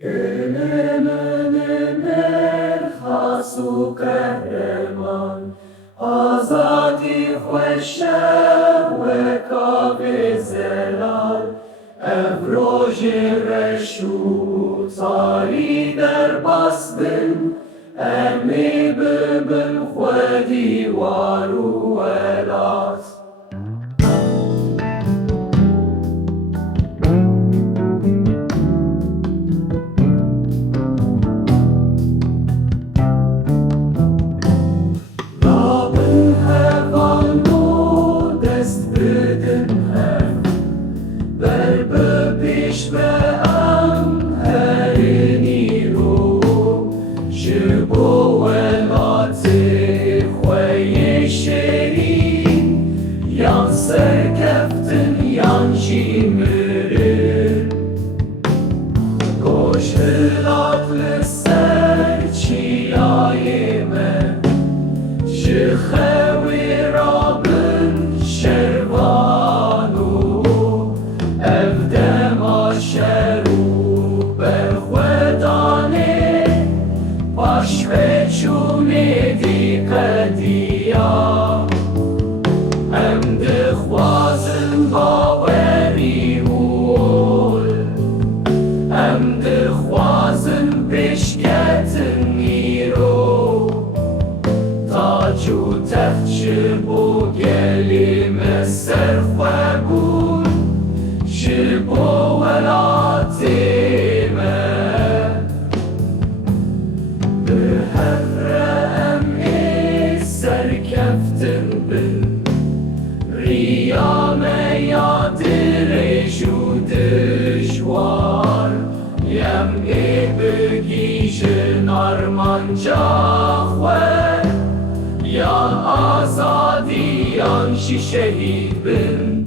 Gönlümün erhası kahraman, azadi خوشه و کاب زلال افروژ رشو تاری در باس بن امی ببن خودی وارو ولات Yan serkeftin yan şimirin Koş hılatlı serçiyayime Şıkhevi Rabbin şervanu Evde maşeru berhvedane Baş ve çumedi kediya Em dixwazin bawerî ûl Em dixwazin pêşketin îro Tac û text ji bo gelê me serxwe bûn Ji bo welatê me Bi hev re em ê serkeftin bin Riyame yadirêj û dijwar Yem ê bigîjin armanca xwe Yan azadî yan jî şehîd bin